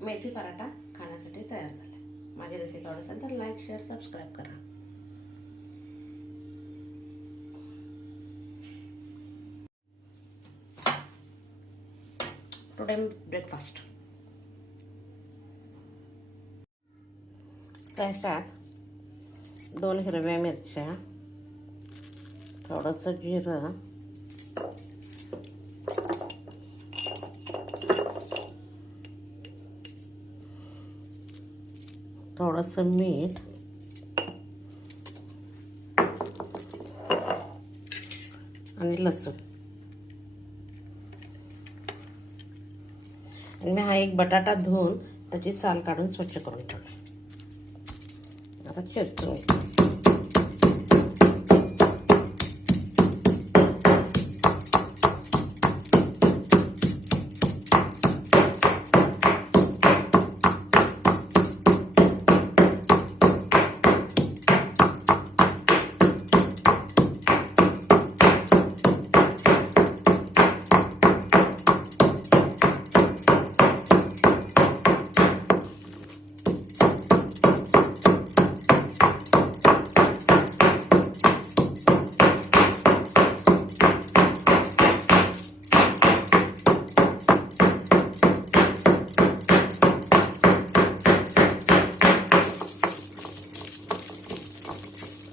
मेथी पराठा खाण्यासाठी तयार झाला. माझी रेसिपी आवडत असेल तर लाईक, शेअर, सबस्क्राईब करा. Today breakfast. त्याच्यात 2 हिरव्या मिरच्या, थोडंसं जिरं, थोडंसं मीठ आणि लसूण. आणि मी हा एक बटाटा धुवून त्याची साल काढून स्वच्छ करून ठेवला. आता चिरतो मी.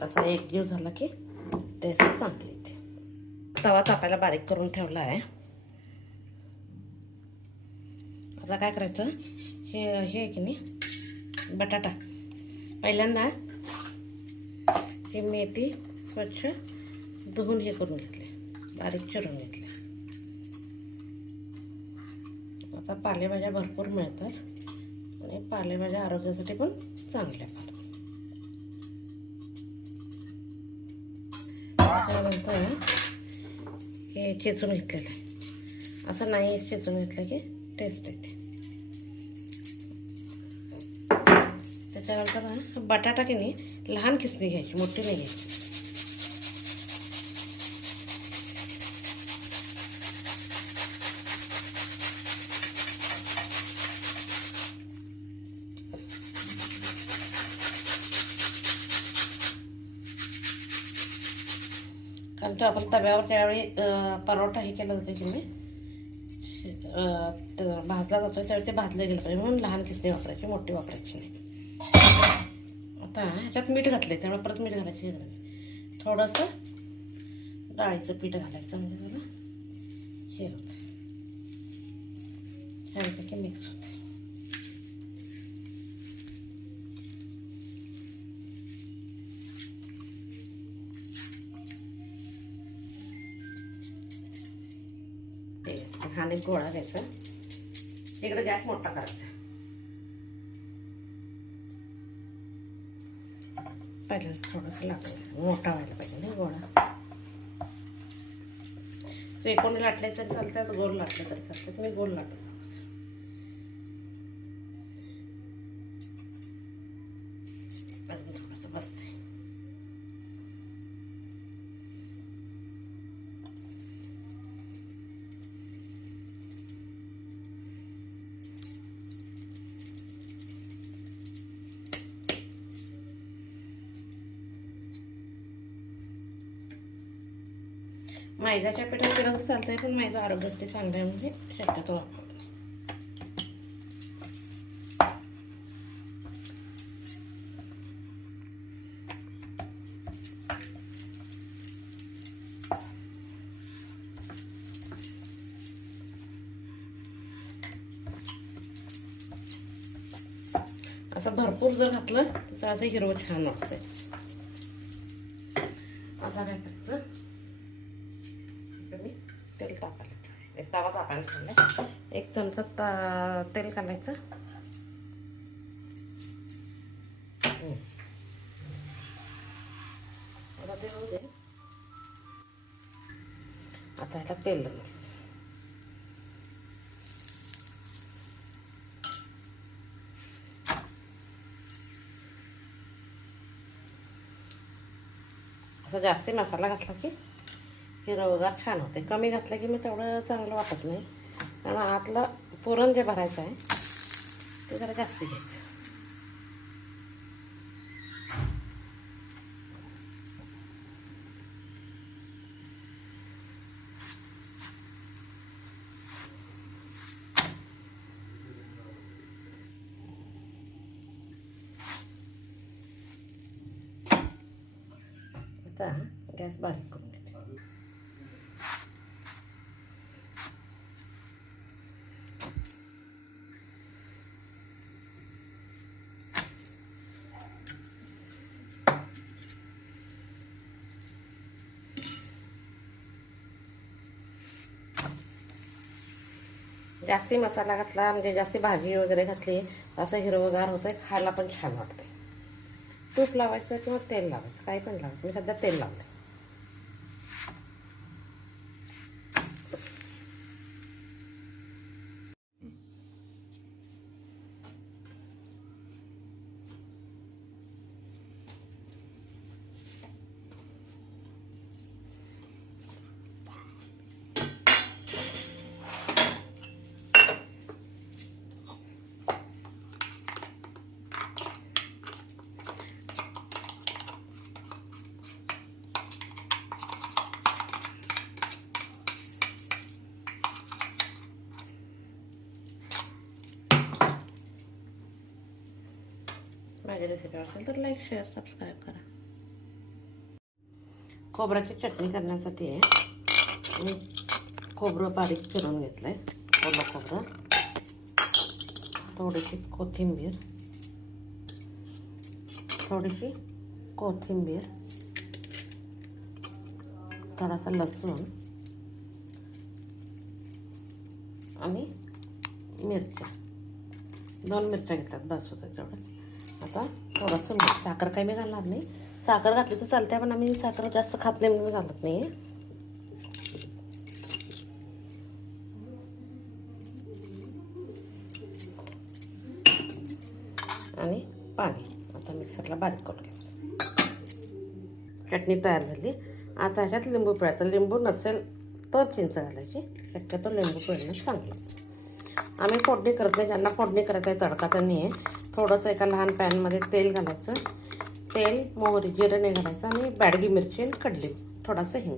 असा एकजीव झाला की टेस्ट चांगली येते. तवा तापायला बारीक करून ठेवला आहे. आता काय करायचं, हे की नाही बटाटा पहिल्यांदा हे मेथी स्वच्छ धुवून हे करून घेतले, बारीक चिरून घेतले. आता पालेभाज्या भरपूर मिळतात आणि पालेभाज्या आरोग्यासाठी पण चांगल्या. त्यानंतर हे चेचून घेतलेलं आहे. असं नाही चेचून घेतलं की टेस्ट येते. त्याच्यानंतर बटाटा की नाही लहान किसणी घ्यायची, मोठी नाही घ्यायची. कारण तो आपण तव्यावर त्यावेळी परोठा हे केलं जातं की नाही भाजला जातो त्यावेळी ते भाजले गेलं पाहिजे, म्हणून लहान किसणी वापरायची, मोठी वापरायची नाही. आता ह्याच्यात मीठ घातले त्यामुळे परत मीठ घालायची गरज नाही. थोडंसं डाळीचं पीठ घालायचं म्हणजे त्याला हे होतं, छानपैकी मिक्स होते. हा एक गोळा घ्यायचा, इकडे गॅस मोठा करायचा. पहिल्यांदा थोडंसं लाटून मोठा व्हायला पाहिजे ना गोळा. त्रिकोणी लाटले तरी चालतात, गोल लाटले तरी चालतात. मी गोल लाटून थोडंसं बसते. मैद्याच्या पिठात केलं तर चालतंय, पण मैदा आरोग्यासाठी चांगलं आहे म्हणजे शक्यतो वापरतो. असं भरपूर जर घातलं तर असं हिरवं छान वाटतंय. आता काय करायचं, तेल तापायला ठेवलं, एक तवा तापायला ठेवला, 1 चमचा तेल घालायचं. आता ते होऊ दे. आता ह्याला तेल लावायचं. असं जास्ती मसाला घातला की हिरवगार छान होते. कमी घातलं की मग तेवढं चांगलं वाटत नाही, कारण आतलं पुरण जे भरायचं आहे ते जरा जास्त घ्यायचं. आता गॅस बारीक करून घेते. जास्ती मसाला घातला म्हणजे जास्ती भाजी वगैरे घातली असं हिरवगार होतं, खायला पण छान वाटते. तूप लावायचं किंवा तेल लावायचं, काही पण लावायचं. मी सध्या तेल लावलं. माझी रेसिपी असेल तर लाईक, शेअर, सबस्क्राईब करा. खोबऱ्याची चटणी करण्यासाठी मी खोबरं बारीक चिरून घेतलं आहे. ओलं खोबरं, थोडीशी कोथिंबीर, थोडासा लसूण आणि मिरच्या. 2 मिरच्या घेतात, बस होतं तेवढं. आता थोडंसं मीठ. साखर काही मी घालणार नाही. साखर घातली तर चालते, पण आम्ही साखर जास्त खात नाही म्हणून मी घालत नाही. आणि पाणी. आता मिक्सरला बारीक करून घ्यायचं. चटणी तयार झाली. आता ह्याच्यात लिंबू पिळायचं. लिंबू नसेल तर चिंच घालायची. शक्यतो लिंबू पिळणं चांगलं. आम्ही फोडणी करत नाही. ज्यांना फोडणी करायचं आहे, तडका त्यांनी थोडंसं एका लहान पॅनमध्ये तेल घालायचं. तेल, मोहरी, जिरं नाही घालायचं आणि बॅडगी मिरची आणि कडली, थोडासा हिंग.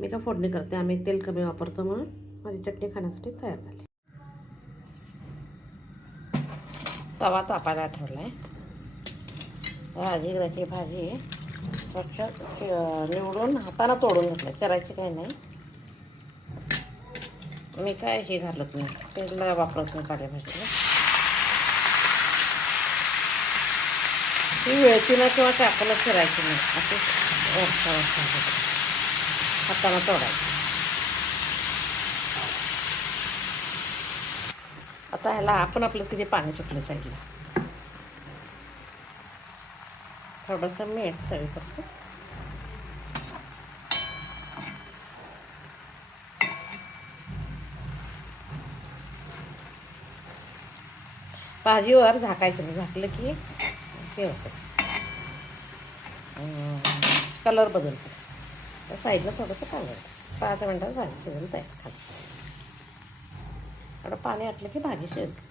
मी का फोडणी करते. आम्ही तेल कमी वापरतो म्हणून माझी चटणी खाण्यासाठी तयार झाली. तवा तापायला ठेवला आहे. राजगिराची भाजी स्वच्छ निवडून हाताने तोडून घेतलं. चिरायची काही नाही. मी काय हे घालत नाही, तेल वापरत नाही पालेभाजीला. ही वेळतीनं किंवा चाकूला चिरायची नाही, असे वरचा हाताने तोडायचं. आता ह्याला आपण आपलं किती पाणी सुटलं साईडला. थोडंसं मीठ चवीपुरतं. भाजीवर झाकायचं नाही, झाकलं की हे होतं, कलर बदलतो. तर साईडला थोडंसं कालवायचं. 5 मिनटात भाजी शिजून तयार. खाली थोडं पाणी आटलं की भाजी शिजते.